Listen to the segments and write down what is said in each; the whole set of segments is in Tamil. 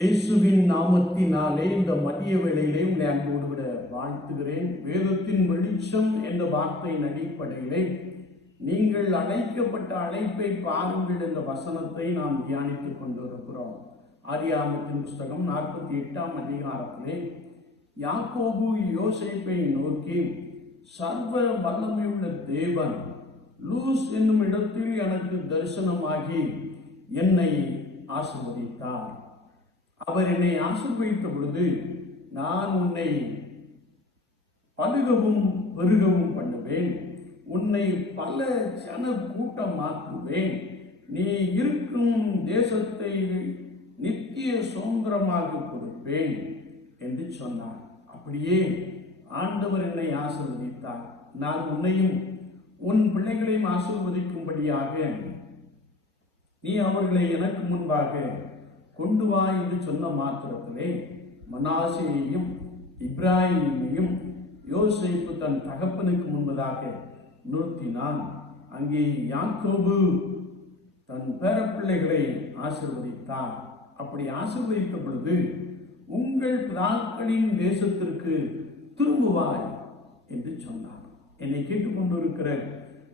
இயேசுவின் நாமத்தினாலே இந்த மதிய வேளையிலே உங்களை அன்போடு விட வாழ்த்துகிறேன். வேதத்தின் வெளிச்சம் என்ற வார்த்தையின் அடிப்படையிலே நீங்கள் அழைக்கப்பட்ட அழைப்பை பாருங்கள் என்ற வசனத்தை நாம் தியானித்துக் கொண்டிருக்கிறோம். ஆதியாகமத்தின் புஸ்தகம் 48ஆம் அதிகாரத்திலே யாக்கோபு யோசேப்பை நோக்கி, சர்வ வல்லமையுள்ள தேவன் லூஸ் என்னும் இடத்தில் எனக்கு தரிசனமாகி என்னை ஆசீர்வதித்தார். அவர் என்னை ஆசீர்வதித்த பொழுது, நான் உன்னை பலுகவும் பெருகவும் பண்ணுவேன், உன்னை பல ஜன கூட்டமாக்குவேன், நீ இருக்கும் தேசத்தை நித்திய சுதந்திரமாக கொடுப்பேன் என்று சொன்னார். அப்படியே ஆண்டவர் என்னை ஆசீர்வதித்தார். நான் உன்னையும் உன் பிள்ளைகளையும் ஆசீர்வதிக்கும்படியாக நீ அவர்களை எனக்கு முன்பாக கொண்டு வா என்று சொன்ன மாத்திரத்திலே மனாசேயையும் இப்ராஹிமையும் யோசேப்பு தன் தகப்பனுக்கு முன்பதாக நிறுத்தினான். அங்கே யாக்கோபு தன் பேரப்பிள்ளைகளை ஆசீர்வதித்தார். அப்படி ஆசீர்வதித்த பொழுது, உங்கள் பிதாக்களின் தேசத்திற்கு திரும்புவாய் என்று சொன்னார். என்னை கேட்டுக்கொண்டிருக்கிற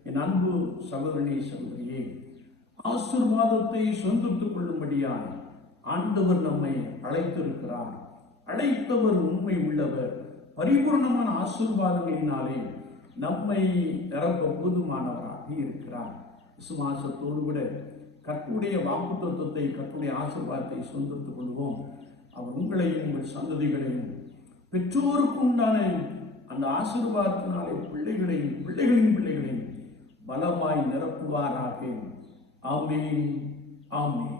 என் அன்பு சகோதரனே சகோதரியே, ஆசீர்வாதத்தை சொந்தத்துக் கொள்ளும்படியாய் ஆண்டவர் நம்மை அழைத்திருக்கிறார். அழைத்தவர் உண்மை உள்ளவர். பரிபூர்ணமான ஆசீர்வாதங்களினாலே நம்மை நிரப்ப போதுமானவராக இருக்கிறார். விசுவாசத்தோடு கூட கர்த்தருடைய வாக்குத்தத்தத்தை, கர்த்தருடைய ஆசீர்வாதத்தை சொந்தத்துக் கொள்வோம். அவர் உங்களையும் உங்கள் சந்ததிகளையும் பெற்றோருக்கு உண்டான அந்த ஆசீர்வாதத்தினாலே பிள்ளைகளின் பிள்ளைகளையும் பலமாய் நிரப்புவாராக. ஆமென், ஆமென்.